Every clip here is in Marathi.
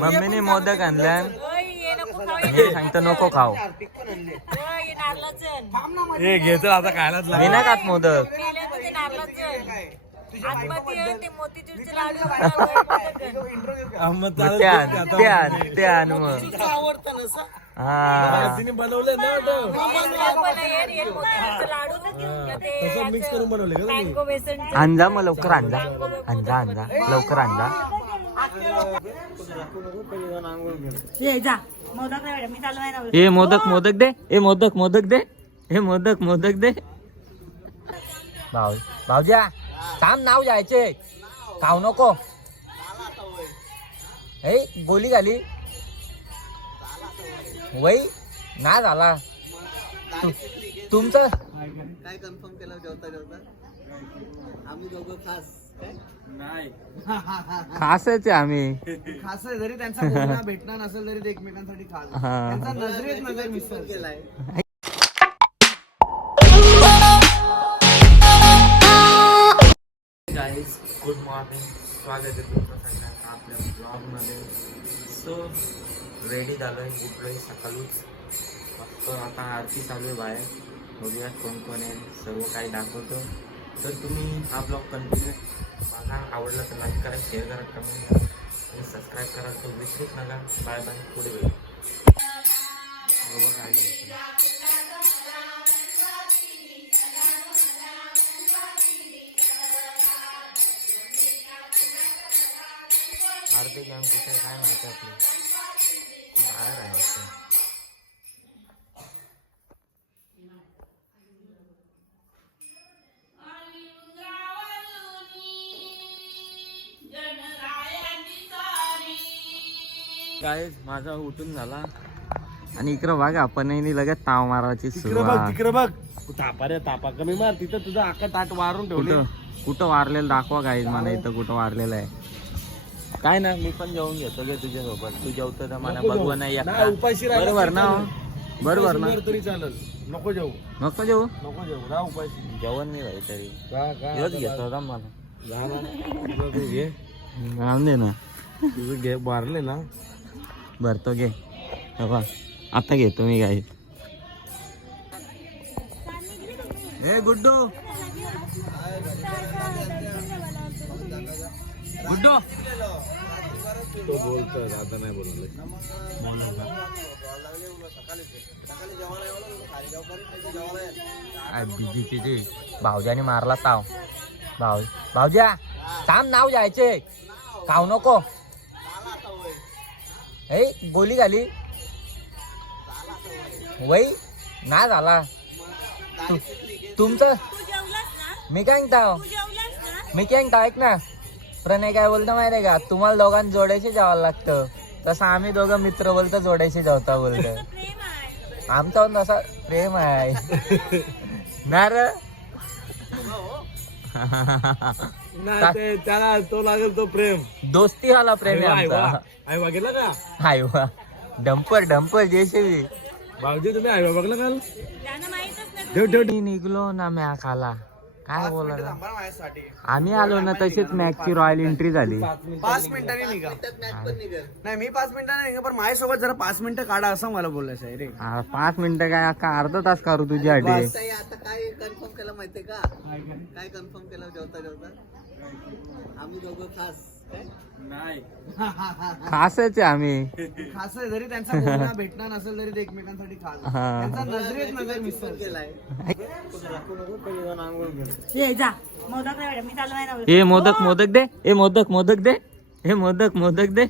मम्मीने मोदक आणल्या, मी सांगतो नको खाऊ. हे घेतो आता खायलाच मी नाही खात मोदक. ते आण मग. हा तिने बनवले ना तसं मिक्स करून बनवले का तुम्ही? अंजा मग लवकर अंजा अंजा अंजा लवकर अंजा. ए मोदक मोदक दे, ए मोदक मोदक दे, ए मोदक मोदक दे. भाऊजा थांब, नाव जायचे खाऊ नको. ए गोली घाली वय ना झाला. तुमचं काय कन्फर्म केलं जेवता जेवता? आम्ही दोघं खास नाही खासच आहे आम्ही. खास आहे, जरी त्यांचा बोलणं भेटणार नसेल तरी ते एकमेकांसाठी खास. त्यांचा नजरेत नजर मिसळ केलाय. गाईज गुड मॉर्निंग, स्वागत आहे तुमचं सगळ्यांना आपल्या ब्लॉगमध्ये. सो रेडी झालोय, उठलोय सकाळीच. फक्त आता आरती चालू आहे बाहेर, बघूयात कोण कोण आहे, सर्व काही दाखवतो. तर तुम्ही हा ब्लॉग कंटिन्यू बघा. आवडला तर लाईक करा, शेअर करा, कमेंट करा आणि सबस्क्राईब करा. तो विसरूच नका. बाय बाय, पुढे भेटू. काय अर्धे कॅम्प कुठे काय माहिती आपली बाहेर आहे वाटतं. काय माझा उठून झाला आणि इकडं बघा आपण लगेच ताव मारायची सुरुवात. तिकडे बघ तापा रे तापा कमी मार. तिथं तुझं आका ताट वारून ठेवलं. कुठं कुठं वारलेलं दाखवा गाईज मला. इथं कुठं वारलेलं आहे काय ना. मी पण जेवून घेतो गे तुझ्यासोबत. तू जेवतो तर मला बघू नाही एकटा. उपाशी राहिला बरोबर ना, बरोबर ना. तरी चालेल. नको जेवू नको जेवू, नको जेवू राह उपाशी. जेवण नाही भाई तरी हेच घेतो होता मला. तू घे राम दे ना. तुझं घे मारले ना भरतो घे. बघा आता घेतो मी गाई. ए गुड्डू गुड्डू तो बोलतोय आता नाही बोलले. बिजी तिथे भाऊजाने मारला ताव. भाऊजा थांब, नाव जायचे खाऊ नको. ए गोली घाली वय ना झाला. तुमचं मी काय सांगताव, मी काय सांगताव ऐक ना. प्रणय काय बोलतो माहिती आहे का, तुम्हाला दोघांना जोडायचे जावं लागतं. तसं आम्ही दोघं मित्र बोलतो जोडायचे जेवता बोलतो. आमचा असा प्रेम आहे ना रे. नाही त्याला तो लागेल तो प्रेम. दोस्ती वाला प्रेम आहे आमचा. आई बघितलं का? हाय वा डंपर डंपर जयशवी. भाऊजी तुम्ही आई बघलं काल? निघलो ना मॅक आला. काय बोला आम्ही आलो ना तशीच मॅकची रॉयल एंट्री झाली. 5 मिनिटांनी निघा. नाही मी 5 मिनिटांनी निघा, पण माझ्यासोबत जरा 5 मिनिटं काढा असं मला बोलायचं आहे रे. 5 मिनिटं काय अख्खा अर्धा तास करू तुझ्यासाठी. आता काय कन्फर्म केलं माहितीये का? काय कन्फर्म केलं जेवता जेवता? आम्ही दोघं खास नाही खासच आहे आम्ही. खास आहे, जरी त्यांचा बोलणं भेटणार नसेल तरी ते एकमेकांसाठी खास. त्यांचा नजरेत नजर मिसळ केलाय. ए मोदक मोदक दे, ए मोदक मोदक दे, ए मोदक मोदक दे.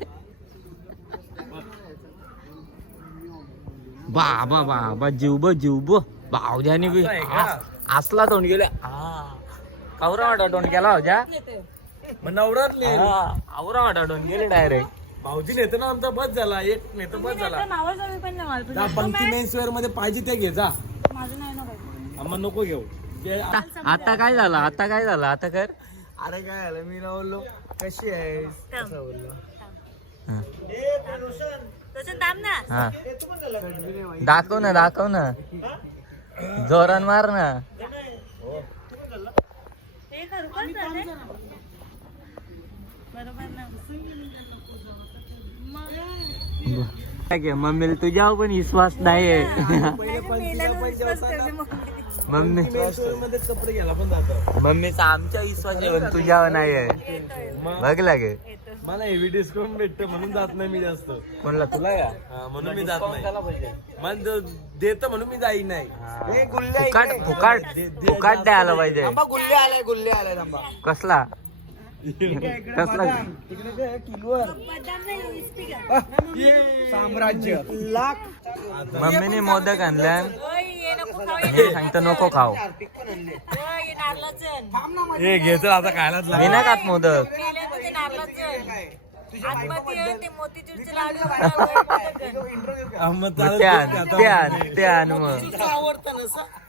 बाबा बाबा जीव जीव भाऊजाने बी असला तोंड गेला. कवरा वाटा तोंड केला होत्या नवरात आवरा वाटा तोंड गेले डायरेक्ट. भाऊजी नेतो ना आमचा बस झाला. एक नेतो बस झाला. पंक्ती मेन्स वेअर मध्ये पाहिजे ते घे जा. आम्हाला नको घेऊ. आता काय झालं, आता काय झालं, आता कर. अरे काय झालं, मी बोललो कशी आहे असं बोललो. हा दाखव ना, दाखव ना, जोरान मार ना. मम्मीला तुझ्यावर पण विश्वास नाहीये. मम्मी मध्येच कपडे घ्यायला पण जातो. मम्मीचा आमच्या विश्वास आहे पण तुझ्यावर नाहीये. बघ लागे मला हेवी डिस्काउंट भेटतं म्हणून जात नाही मी जास्त. कोणला तुला या म्हणून मी जात नाही. मला देत म्हणून मी जाई नाही. फुकाट फुकाट फुकाट द्यायला पाहिजे. गुल्ले आलाय थांबा. कसला कसला साम्राज्य लाख. मम्मीने मोदक आणल्या. मी सांगतो नको खाऊ. हे घेतो आता खायलाच मी नाही खात मोदक. ते आण मग.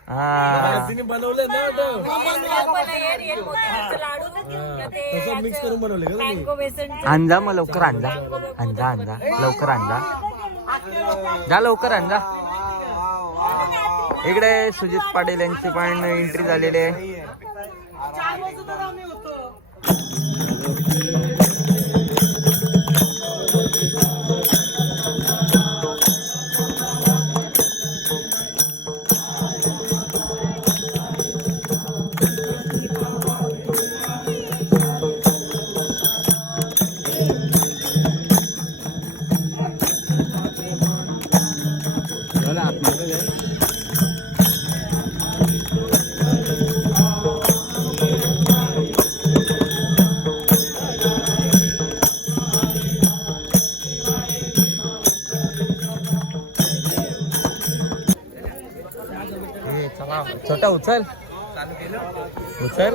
हा तिने बनवलं ना तसं मिक्स करून बनवले का तुम्ही? आणजा मग लवकर आणजा. आणजा आणजा लवकर आणजा. जा लवकर आणजा. इकडे सुजित पाटील यांची पण एंट्री झालेली आहे. छोटा उचल उचल.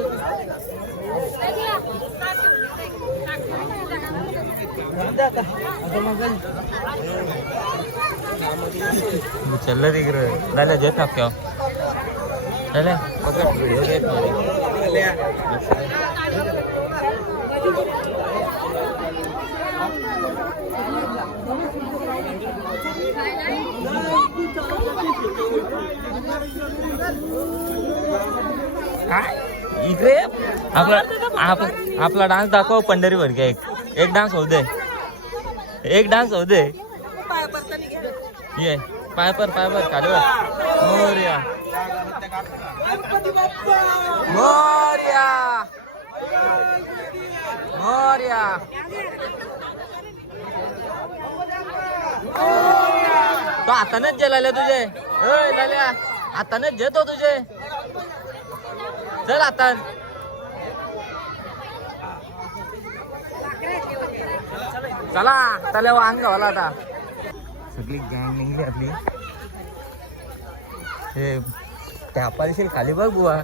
उचललं तिकडे झालं जेत ना क्या झालं पकड व्हिडिओ घेत इकडे आपला डान्स दाखव पंढरी भर एक डान्स होऊ दे. एक डान्स होऊ दे. ये पाय पर खाली मोर्या मोर्या मोर्या. तो हातानेच जे लाल्या तुझे लाल्या हातानेच जेतो तुझे. चल आता चला त्याला अंगावाला आता सगळी गँग निघली आपली. हे त्या खाली बघ बुवा.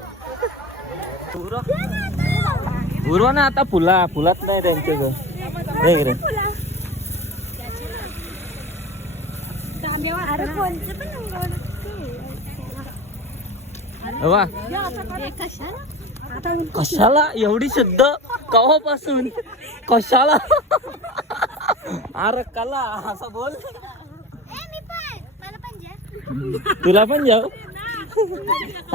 पूर्व ना आता फुलात नाही त्यांचं रे. वा कशाला एवढी शुद्ध कवापासून कशाला. अरे कला असं बोल. तुला पण जाऊ.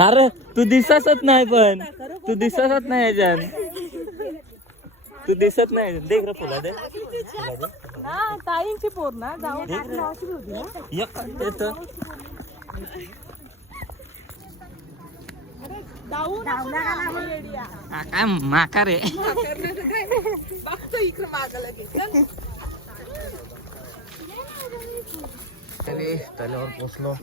अरे तू दिसतच नाही पण तू दिसतच नाही याच्यान. तू दिसत नाही. देख रे फुला दे. ताईंची पोर ना जाऊन काय माकार आहे. तल्यावर पोचलो.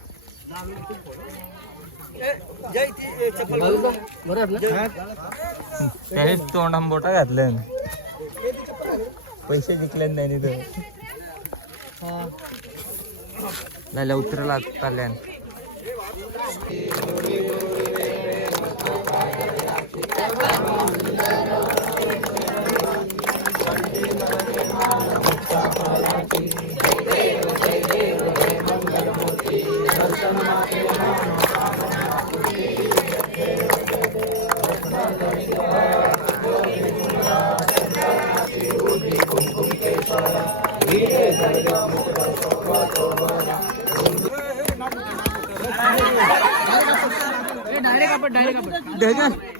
त्याने तोंडाम बोटा घातल्या. पैसे जिंकले नाही तर लाल्या उतरला चालल्या.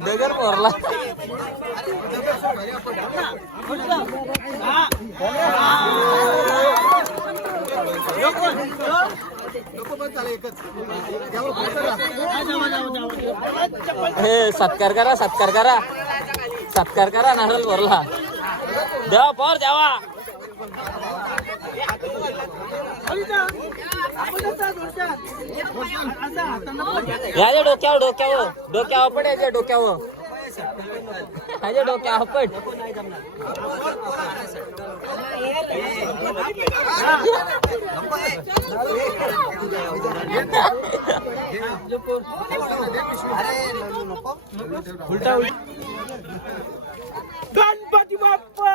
डगर पोरला. नको बस झालं एकच त्यावर खायचं का? हे सत्कार करा सत्कार करा सत्कार करा नारळ भरला देवा पोर देवा याच्या डोक्यावर डोक्यावर डोक्यावर पड याच्या डोक्यावर याच्या डोक्यावर पड उलटा गणपती बाप्पा